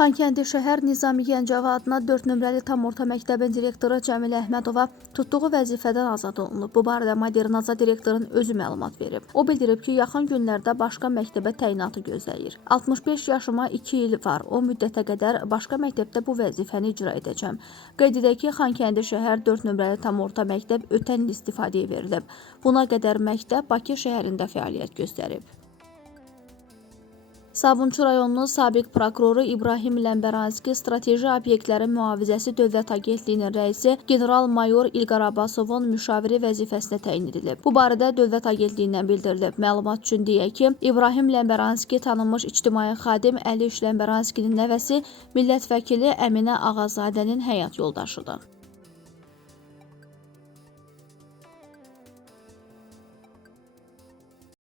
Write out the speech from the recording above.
Xankəndi şəhər Nizami Gəncəvi adına 4 nömrəli tam orta məktəbin direktoru Cəmilə Əhmədova tutduğu vəzifədən azad olunub. Bu barədə Modernaza direktorun özü məlumat verib. O bildirib ki, yaxın günlərdə başqa məktəbə təyinatı gözləyir. 65 yaşıma 2 il var. O müddətə qədər başqa məktəbdə bu vəzifəni icra edəcəm. Qeyd edək ki, Xankəndi şəhər 4 nömrəli tam orta məktəb ötən il istifadəyə verilib. Buna qədər məktəb Bakı şəhərində fəaliyyət göstərib. Sabunçu rayonunun sabiq prokuroru İbrahim Ləmbəranski strateji obyektlərin mühafizəsi Dövlət Agentliyinin rəisi general-mayor İlqar Abbasovun müşaviri vəzifəsinə təyin edilib. Bu barədə Dövlət Agentliyindən bildirilib. Məlumat üçün deyək ki, İbrahim Ləmbəranski tanınmış ictimai xadim Əliş Ləmbəranskinin nəvəsi millət vəkili Əminə Ağazadənin həyat yoldaşıdır.